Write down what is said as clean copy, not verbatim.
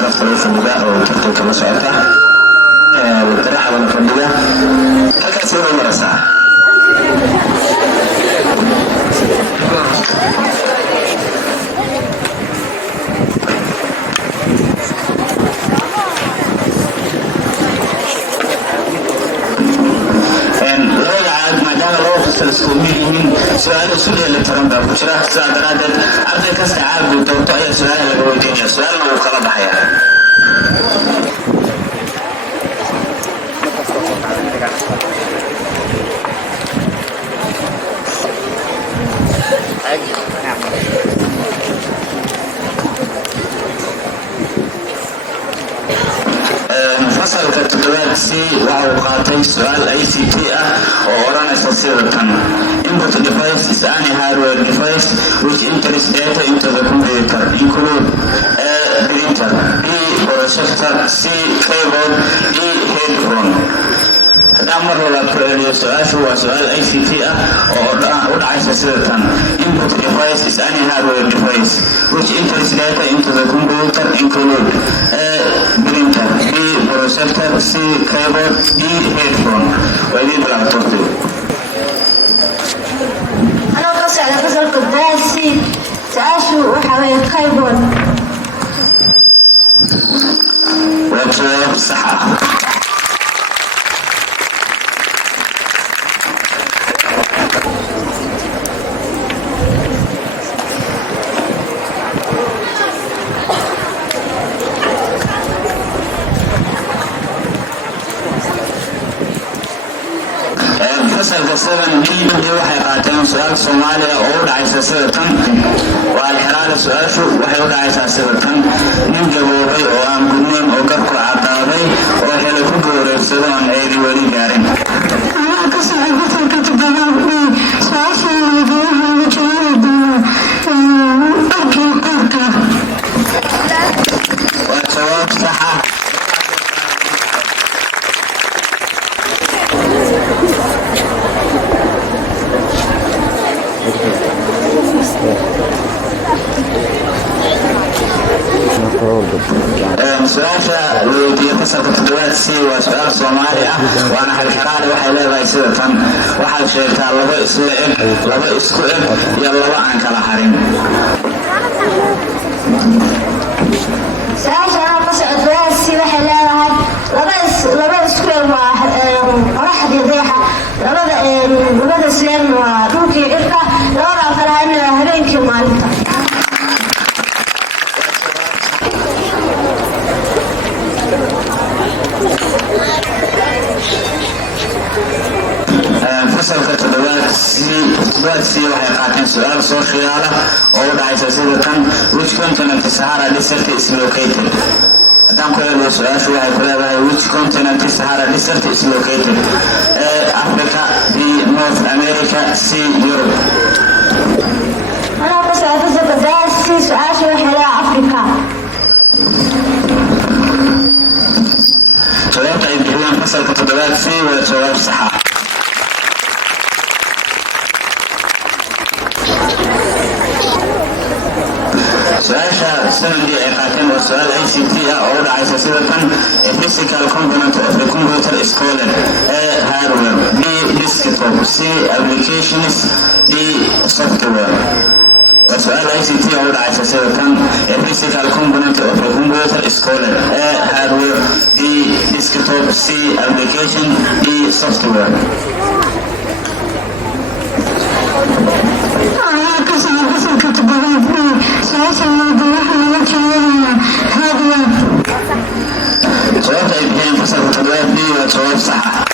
شرفت لي فندقة أو ترتيب كما سألته والترحب بالفندقة هكذا سيروا المرسى السلسلوميين سؤال سوريا اللي ترنبه وشرح سؤال درادت أرضي كسر عاب بالدوطة أي سؤال اللي بويدين سؤال ما وقلب حياة فصل كتبات سي وأوقاتي سؤال ICT وأورانا سلسلة Input device is any hardware device which enters data into the computer, include a printer, B processor, C keyboard, D headphone. الأمر هو سؤال ICT وضع سلسلة Input device is any hardware device which enters data into the computer, include a printer, B processor, C keyboard, D headphone. ويجب على الترتيب. أنا قصي على فصل قداسي سأشو وحوي كيبورد. وجواب صحيح. فصل قصيرا بيدي وحي قاتلين سؤال صوماليا ووضع سلسلة والحرارة سؤال شو وحي وضع سلسلة من جبوري وآم قنين وقرق عطاري وحي لكو قوري سيدان عيري ولي قارين أنا قصي على فصل كتبنا سؤال صوماليا وجواب أرجو قرقة والجواب صحيح. سؤال اللي فصل كتبات سي وسؤال صومالي وانا حالحراري waxay leedahay sida tan waxaa sheegtaa laba isku eg iyo laba aan kala harin سأشو أنا قصي قداسي waxay leedahay laba isku eg waa qoraxda iyo dayaxa labada seen waa dhulka iyo cirka labada kala harin habeenkii iyo maalinta فصل كتبات سي waxay qaateen su'aal soo khiyaala oo u dhacaysa sida tan which continent is Sahara Desert is located haddaan ku eego su-aashu waxay ku leedahay which continent is Sahara Desert is located A Africa B North America C Europe أنا قصي على فصل قداسي سؤاشو waxay leedahay Africa jawaabta ay bixiyeen fasalka toddobaad C waa jawaab saxa سؤال سندي قاتل وسؤال ICT أو دعيس سيرة A physical component of the computer is called A hardware B desktop C applications D software وسؤال ICT أو دعيس سيرة A physical component of the computer is called A hardware B desktop C application D software جواب أي بين فصل التدوير بي وجواب صحيح